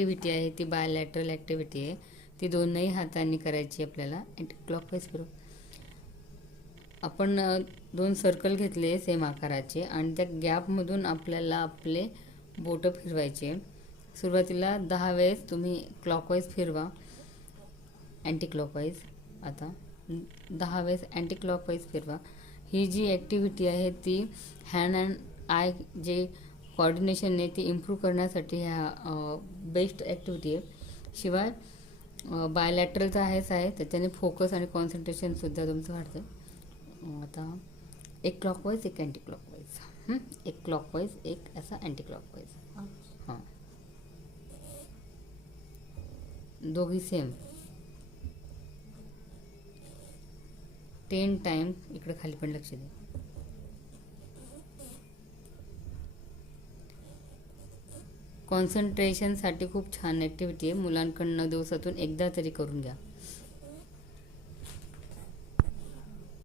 Activity आहे ती bilateral activity आहे. ती दोनही हातांनी करायची आपल्याला. अँटी क्लॉकवाईज फिरव. आपण दोन सर्कल घेतले सेम आकाराचे आणि त्या गॅपमधून आपल्याला आपले बोटं फिरवायचे. सुरुवातीला 10 वेळेस तुम्ही क्लॉकवाईज फिरवा, अँटी क्लॉकवाईज. आता 10 वेळेस अँटी क्लॉकवाईज फिरवा. ही जी ॲक्टिव्हिटी आहे ती हँड अँड आय जे कोऑर्डिनेशन आहे ती इम्प्रूव्ह करण्यासाठी ह्या बेस्ट ॲक्टिव्हिटी आहे. शिवाय बायलॅटरलचा आहेच आहे, त्याच्याने फोकस आणि कॉन्सन्ट्रेशनसुद्धा तुमचं वाढतं. आता एक क्लॉकवाईज एक अँटी क्लॉकवाईज, एक क्लॉकवाईज एक असा अँटी क्लॉकवाईज. हां, दोघी सेम 10 टाइम. इकडे खाली पण लक्ष द्या. कॉन्सन्ट्रेशनसाठी खूप छान ॲक्टिव्हिटी आहे. मुलांकडनं दिवसातून एकदा तरी करून घ्या.